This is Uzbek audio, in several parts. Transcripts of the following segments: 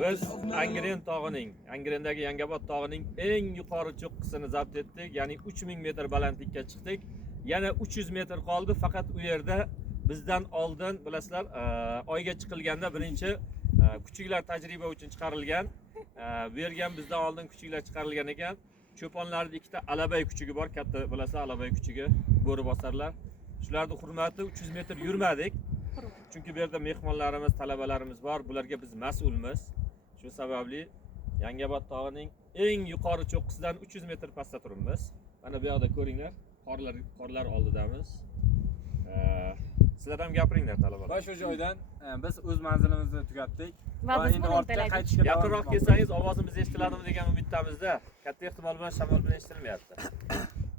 Biz Angren tog'ining, Angrendagi Yangobod tog'ining eng yuqori cho'qqisini zabt etdik. Ya'ni 3000 metr balandlikka chiqdik. Yana 300 metr qoldi. Faqat u yerda bizdan oldin bilasizlar, oyga chiqilganda birinchi kuchuklar tajriba uchun chiqarilgan. Bu yerga bizdan oldin kuchuklar chiqarilgan ekan. Cho'ponlarda ikkita alabay kuchugi bor, katta bilasizlar, alabay kuchugi, bo'ri bosarlar. Shularning hurmati 300 metr yurmadik. Chunki bu yerda mehmonlarimiz, talabalarimiz bor. Bularga biz mas'ulmiz. Shu sababli Yangobod tog'ining eng yuqori cho'qqisidan 300 metr pastda turibmiz. Mana bu yoqda ko'ringlar, qorlar oldidamiz. Sizlar ham gapiringlar talabalar. Va shu joydan biz o'z manzilimizni tugatdik. Va biz endi buni ortga uddaladik. qaytishga Yaqinroq kelsangiz ovozimiz eshitiladimi degan umiddamizda. Katta ehtimol bilan shamol bilan eshitilmayapti.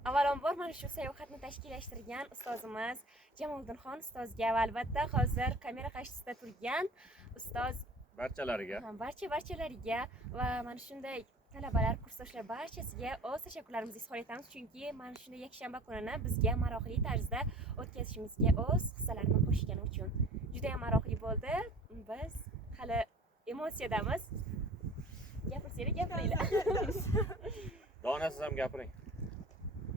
Avvalambor mana shu sayohatni tashkillashtirgan ustozimiz Jamoliddinxon ustozga va albatta hozir kamera qarshisida turgan ustoz Barchalariga. barchalariga va mana shunday talabalar, kursdoshlar barchasiga o'z tashakkurlarimizni izhor etamiz, chunki mana shunday yakshanba kunini bizga maroqli tarzda o'tkazishimizga o'z hissalarini qo'shgani uchun. Juda ham maroqli bo'ldi. Biz hali emosiyadamiz. Gapirsanglar, gapiringlar. Dona siz ham gapiring.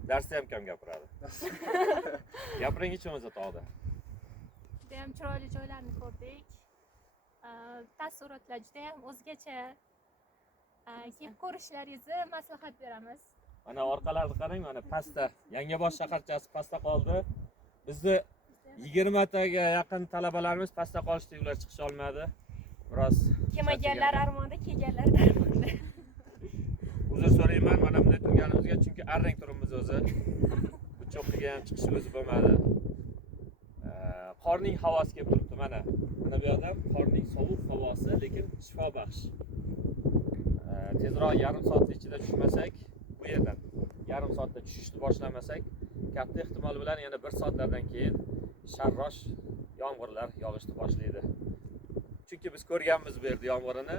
Darsda ham kam gapiradi. Gapiring hech bo'lmasa tog'da. Juda ham chiroyli joylarni ko'rdik. Taassurotlar juda ham o'zgacha. Kelib ko'rishlaringizni maslahat beramiz. Mana orqalarni qarang, mana pastda Yangobod shaharchasi pastda qoldi. Bizni 20 taga yaqin talabalarimiz pastda qolishdi, ular chiqisha olmadi. Biroz Kelmaganlar armonda, kelganlar darmonda. uzr so'rayman mana bunday turganimizga, chunki arrang turibmiz o'zi. Bu cho'qqiga ham chiqish o'zi bo'lmadi. Qorning havosi kelib turibdi mana. Mana bu yoqda qorning sovuq havosi, lekin shifobaxsh. Tezroq yarim soat ichida tushmasak, bu yerdan yarim soatda tushishni boshlamasak, katta ehtimol bilan yana 1 soatlardan keyin sharrosh yomg'irlar yog'ishni boshlaydi. Chunki biz ko'rganmiz bu yerda yomg'irini,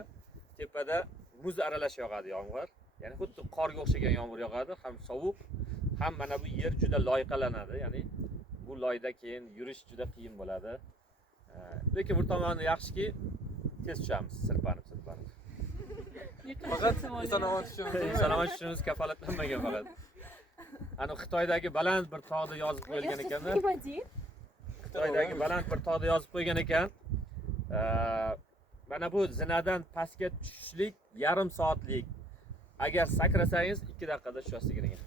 tepada muz aralash yog'adi yomg'ir. Ya'ni xuddi qorga o'xshagan yomg'ir yog'adi, ham sovuq, ham mana bu yer juda loyqalanadi. Ya'ni bu loyda keyin yurish juda qiyin bo'ladi. Lekin bir tomoni yaxshiki, tez tushamiz, sirpanib. Faqat eson-omon tushishimiz. Salomat tushishimiz kafolatlanmagan faqat. Ana Xitoydagi baland bir tog'da yozib qo'yilgan ekanda. Xitoydagi baland bir tog'da yozib qo'ygan ekan. Mana bu zinadan pastga tushishlik yarim soatlik. Agar sakrasangiz 2 daqiqada tushasiz degan.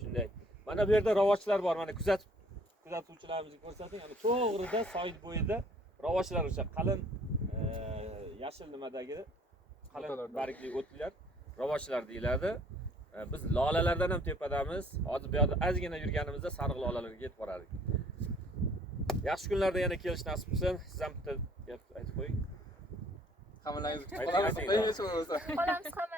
Shunday. Mana bu yerda ravochlar bor. Mana kuzatuvchilarimizga ko'rsating. Ana to'g'rida soy bo'yida ravochlar o'sha qalin yashil nimadagi qalin bargli o'tlar, ravochlar deyiladi. Biz lolalardan ham tepadamiz. Hozir bu yerda ozgina yurganimizda sariq lolalarga yetib borardik. Yaxshi kunlarda yana kelish nasib qilsin. Siz ham bitta gap aytib qo'ying. Hammangizni kutib Ayting, qolamiz. ayting. Hech bo'lmasa. Qolamiz hamma